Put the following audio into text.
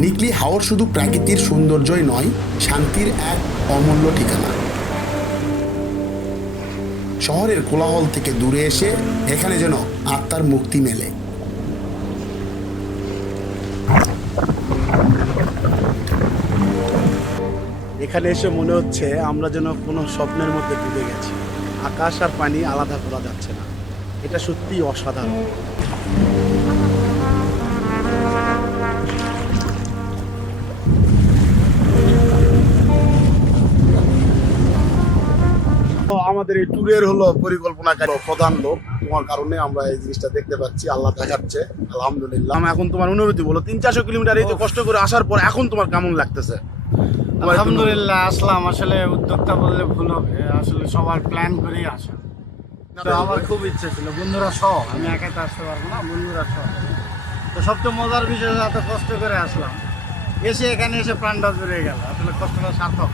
নিকলি হাওর শুধু প্রাকৃতিক সৌন্দর্যই নয়, শান্তির এক অমূল্য ঠিকানা। শহরের কোলাহল থেকে দূরে এসে এখানে যেন আত্মার মুক্তি মেলে। এখানে এসে মনে হচ্ছে আমরা যেন কোনো স্বপ্নের মধ্যে ডুবে গেছি। আকাশ আর পানি আলাদা করা যাচ্ছে না, এটা সত্যিই অসাধারণ। আমাদের এই ট্যুরের হলো পরিকল্পনাকারী প্রধান লোক, তোমার কারণে আমরা এই জিনিসটা দেখতে পাচ্ছি। আল্লাহ দেখাচ্ছে, আলহামদুলিল্লাহ। এখন তোমার অনুভূতি বলো, 300-400 কিলোমিটার এই যে কষ্ট করে আসার পর এখন তোমার কেমন লাগতেছে? আলহামদুলিল্লাহ, আসলাম। আসলে উদ্যোক্তা বললে ভুল হবে, আসলে সবার প্ল্যান করেই আসা। তো আমার খুব ইচ্ছে ছিল বন্ধুরা সহ, আমি একাই তো আসতে পারবো না, বন্ধুরা সহ। তো সবচেয়ে মজার বিষয়, এত কষ্ট করে আসলাম, এসে এখানে এসে প্রাণটা জুড়ে গেল, আসলে কষ্টটা সার্থক।